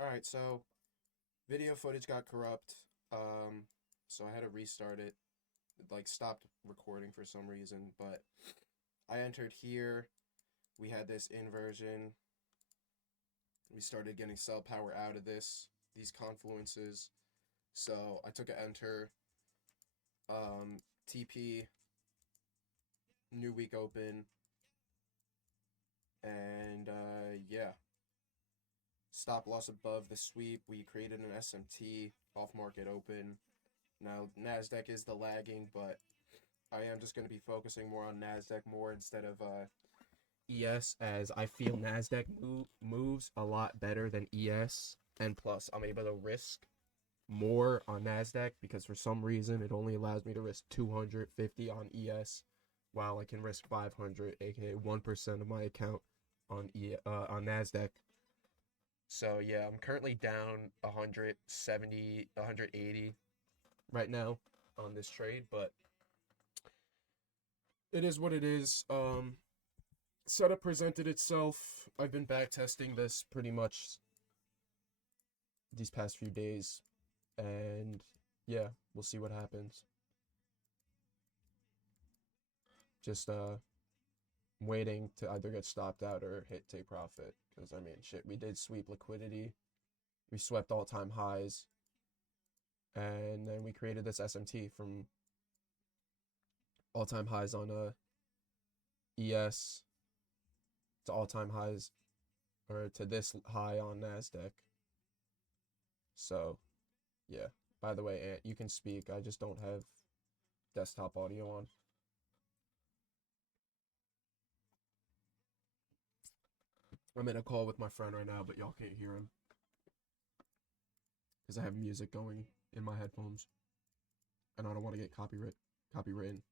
Alright, so video footage got corrupt. So I had to restart it. It like stopped recording for some reason, but I entered here. We had this inversion. We started getting cell power out of these confluences. So I took a enter, TP, new week open, and yeah, stop loss above the sweep. We created an SMT off market open. Now Nasdaq is the lagging, but I am just going to be focusing more on Nasdaq more instead of ES, as I feel Nasdaq moves a lot better than ES, and plus I'm able to risk more on Nasdaq because for some reason it only allows me to risk 250 on ES, while I can risk 500, aka 1% of my account on Nasdaq. So yeah, I'm currently down 170, 180 right now on this trade, but it is what it is. Setup presented itself. I've been back testing this pretty much these past few days, and yeah, we'll see what happens. Just waiting to either get stopped out or hit take profit, because I mean shit, we did sweep liquidity. We swept all-time highs, and then we created this SMT from all-time highs on ES to all-time highs, or to this high on Nasdaq. So yeah, by the way, Ant, you can speak. I just don't have desktop audio on. I'm in a call with my friend right now, but y'all can't hear him because I have music going in my headphones, and I don't want to get copywritten.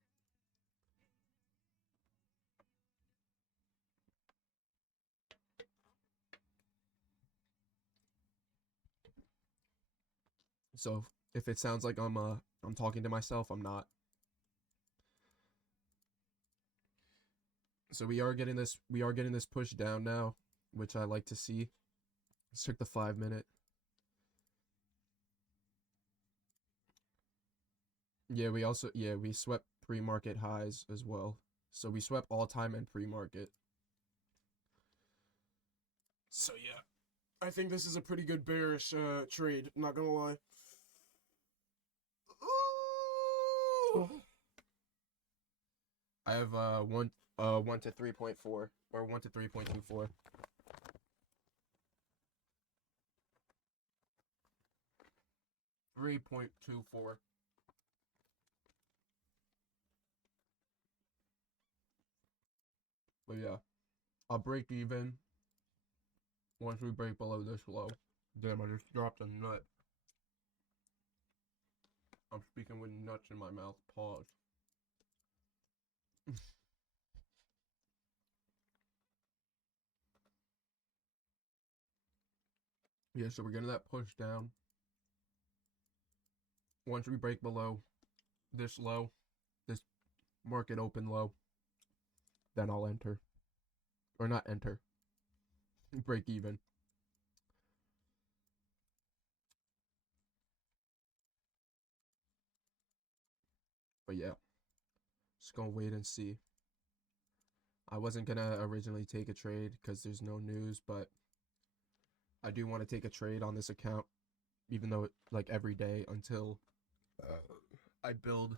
So if it sounds like I'm talking to myself, I'm not. So we are getting this push down now, which I like to see. Let's check the 5 minute. We swept pre-market highs as well. So we swept all time and pre-market. So yeah, I think this is a pretty good bearish trade, not gonna lie. Ooh. I have 1 to 3.4, or 1 to 3.24. 3.24. But yeah, I'll break even once we break below this low. Damn, I just dropped a nut. I'm speaking with nuts in my mouth. Pause. Yeah, so we're getting that push down. Once we break below this low, this market open low, then I'll enter. Or not enter. Break even. But yeah, just gonna wait and see. I wasn't gonna originally take a trade because there's no news, but I do want to take a trade on this account, even though like every day until I build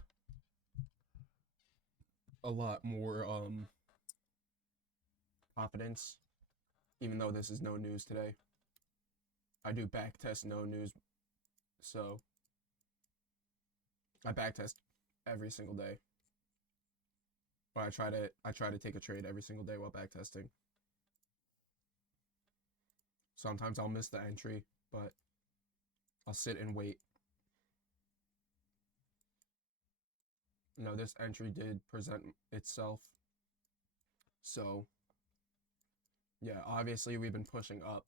a lot more confidence. Even though this is no news today, I do back test no news, so I back test every single day. Or I try to take a trade every single day while back testing. Sometimes I'll miss the entry, but I'll sit and wait. No, this entry did present itself. So yeah, obviously we've been pushing up,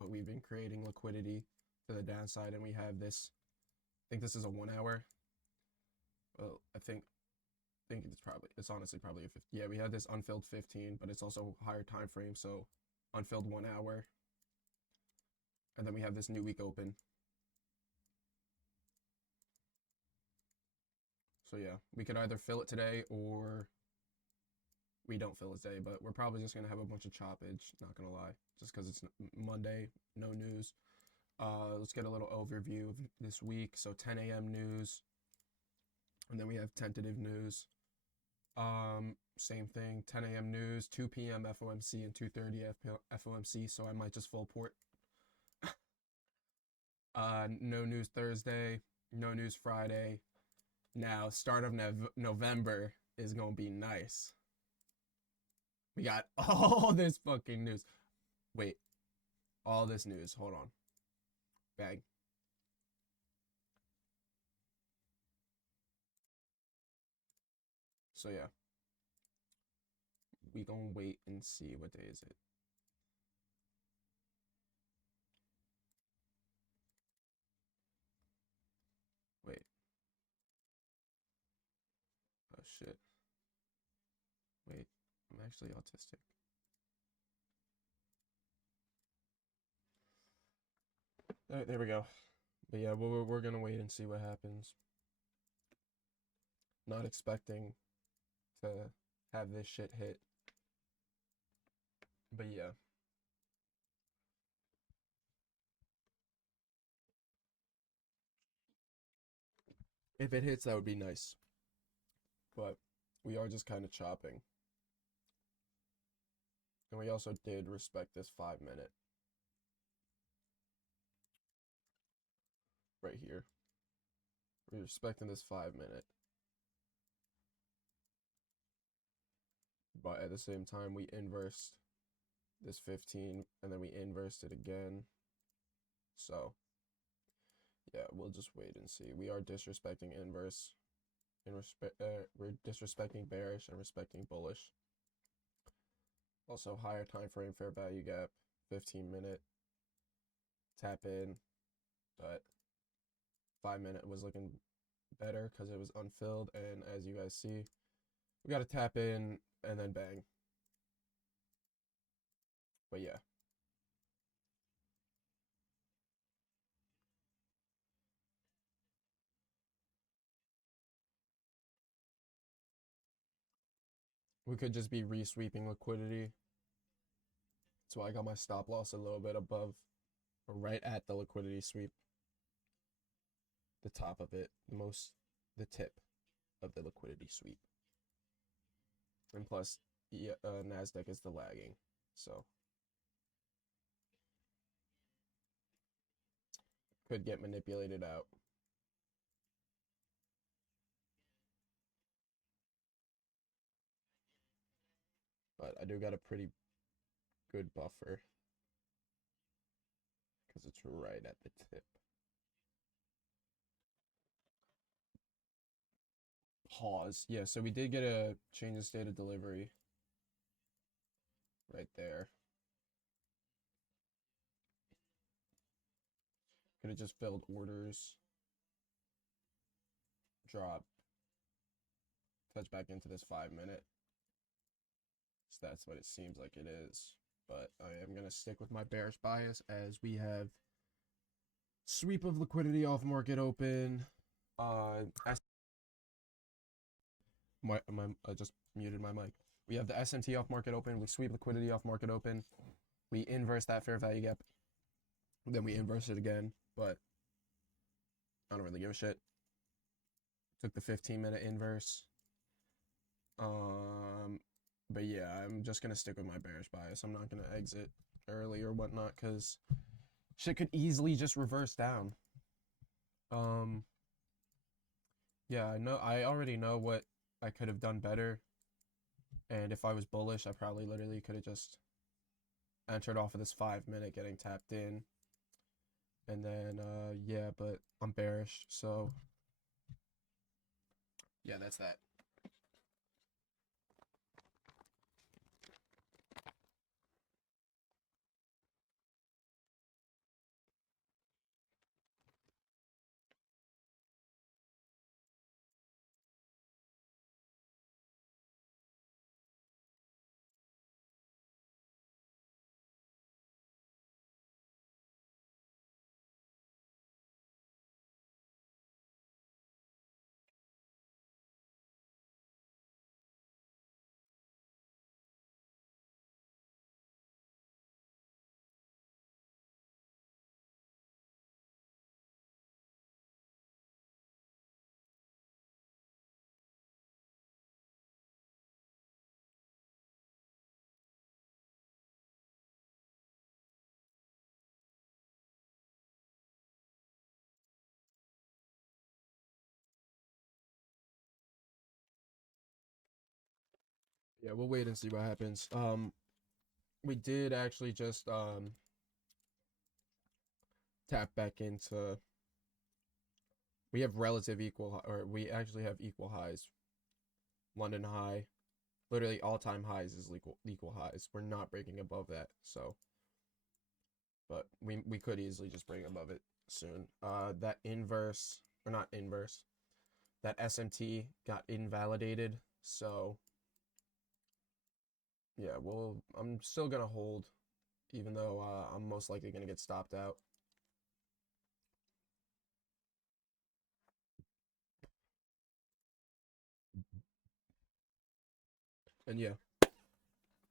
but we've been creating liquidity to the downside, and we have this. I think this is a 1 hour. Well, I think it's honestly probably a 50. Yeah, we had this unfilled 15, but it's also higher time frame, so unfilled 1 hour. And then we have this new week open. So yeah, we could either fill it today or we don't fill it today, but we're probably just going to have a bunch of choppage, not going to lie, just because it's Monday, no news. Let's get a little overview of this week. So 10 a.m. news, and then we have tentative news. Same thing, 10 a.m. news, 2 p.m. FOMC, and 2:30 FOMC, so I might just full port. No news Thursday, no news Friday. Now, start of November is going to be nice. We got all this fucking news. Wait, all this news. Hold on. Bang. So yeah, we gonna wait and see. What day is it? Wait. Oh shit. Wait, I'm actually autistic. There we go. But yeah, we're gonna wait and see what happens. Not expecting to have this shit hit. But yeah. If it hits, that would be nice. But we are just kind of chopping. And we also did respect this 5-minute. Right here. We're respecting this 5-minute. But at the same time, we inversed this 15, and then we inversed it again. So, yeah, we'll just wait and see. We are disrespecting inverse. We're disrespecting bearish and respecting bullish. Also, higher time frame fair value gap, 15-minute tap in, but 5-minute was looking better because it was unfilled. And as you guys see, we got to tap in and then bang. But yeah. We could just be re-sweeping liquidity. So I got my stop loss a little bit above, or right at the liquidity sweep. The top of it, the tip of the liquidity sweep. And plus, NASDAQ is the lagging. So could get manipulated out. But I do got a pretty good buffer because it's right at the tip. Pause. Yeah, so we did get a change in state of delivery right there. Could have just filled orders. Drop. Touch back into this 5-minute. So that's what it seems like it is. But I am going to stick with my bearish bias as we have sweep of liquidity off market open. I just muted my mic. We have the SMT off market open. We sweep liquidity off market open. We inverse that fair value gap. Then we inverse it again. But I don't really give a shit. Took the 15-minute inverse. But yeah, I'm just going to stick with my bearish bias. I'm not going to exit early or whatnot because shit could easily just reverse down. Yeah, I already know what I could have done better. And if I was bullish, I probably literally could have just entered off of this 5-minute getting tapped in. And then, yeah, but I'm bearish. So, yeah, that's that. Yeah, we'll wait and see what happens. We did actually just tap back into. We have relative equal, or we actually have equal highs. London high, literally all-time highs is equal highs. We're not breaking above that, so. But we could easily just break above it soon. That inverse, or not inverse, that SMT got invalidated, so yeah, I'm still gonna hold, even though I'm most likely gonna get stopped out. And yeah,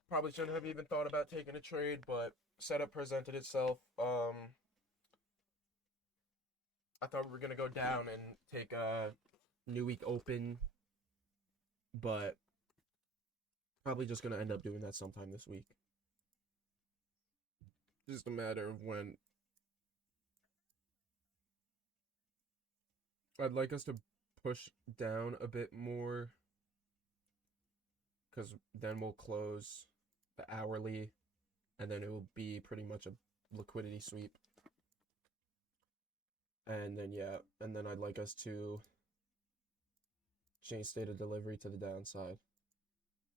probably shouldn't have even thought about taking a trade, but setup presented itself. I thought we were gonna go down and take a New Week Open, but probably just gonna end up doing that sometime this week. Just a matter of when. I'd like us to push down a bit more, because then we'll close the hourly, and then it will be pretty much a liquidity sweep. And then yeah, and then I'd like us to change state of delivery to the downside.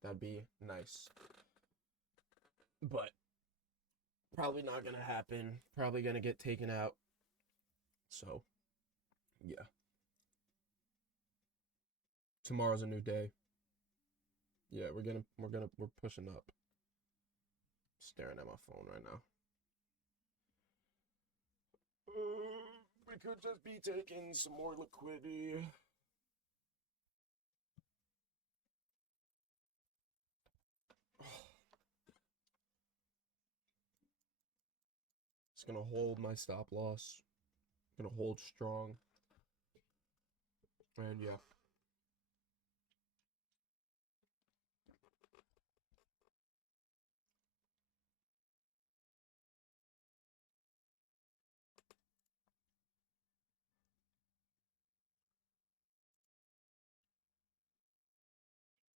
That'd be nice. But probably not gonna happen. Probably gonna get taken out. So yeah. Tomorrow's a new day. Yeah, we're pushing up. Staring at my phone right now. We could just be taking some more liquidity. It's gonna hold my stop loss. Gonna hold strong. And yeah.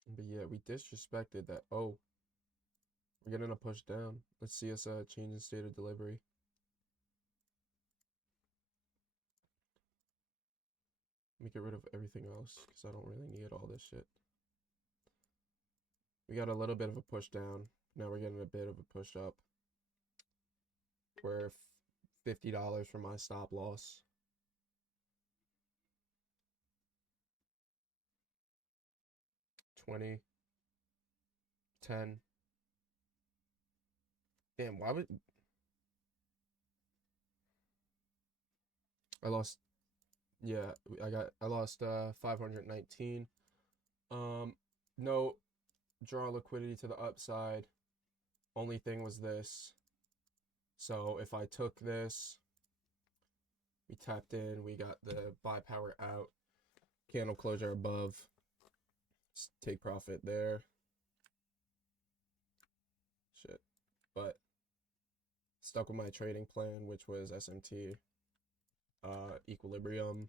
But yeah, we disrespected that. Oh, we're getting a push down. Let's see us change in state of delivery. Let me get rid of everything else because I don't really need all this shit. We got a little bit of a push down. Now we're getting a bit of a push up. We're $50 for my stop loss. $20, $10. Damn, why would I lost? Yeah, I lost 519. No draw liquidity to the upside. Only thing was this. So if I took this, we tapped in, we got the buy power out, candle closure above, take profit there. Shit. But stuck with my trading plan, which was SMT, equilibrium.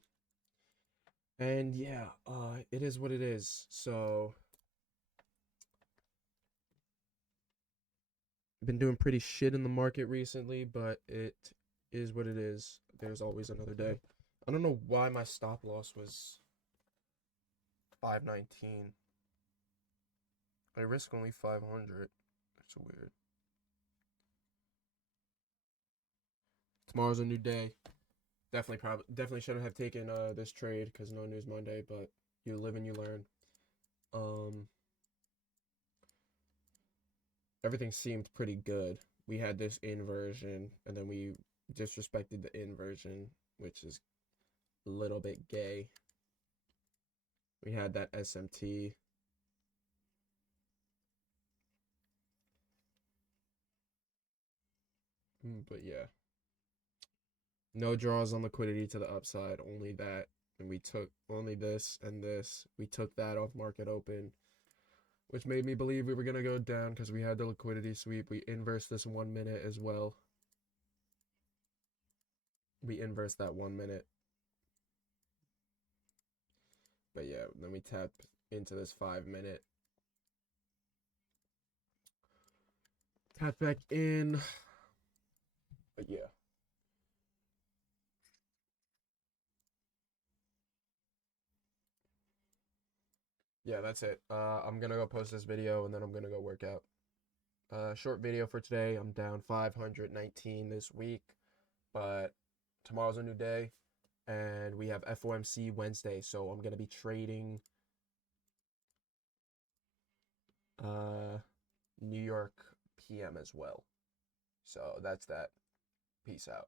And yeah, it is what it is. So been doing pretty shit in the market recently, but it is what it is. There's always another day. I don't know why my stop loss was 519. I risk only 500. That's weird. Tomorrow's a new day. Definitely shouldn't have taken this trade because no news Monday, but you live and you learn. Everything seemed pretty good. We had this inversion, and then we disrespected the inversion, which is a little bit gay. We had that SMT. But yeah. No draws on liquidity to the upside, only that. And we took only this and this. We took that off market open, which made me believe we were going to go down because we had the liquidity sweep. We inversed this 1 minute as well. We inversed that 1 minute. But yeah, then we tap into this 5 minute. Tap back in. But yeah. Yeah, that's it. I'm gonna go post this video and then I'm gonna go work out. Short video for today. I'm down 519 this week, but tomorrow's a new day and we have FOMC Wednesday, so I'm gonna be trading New York PM as well. So that's that. Peace out.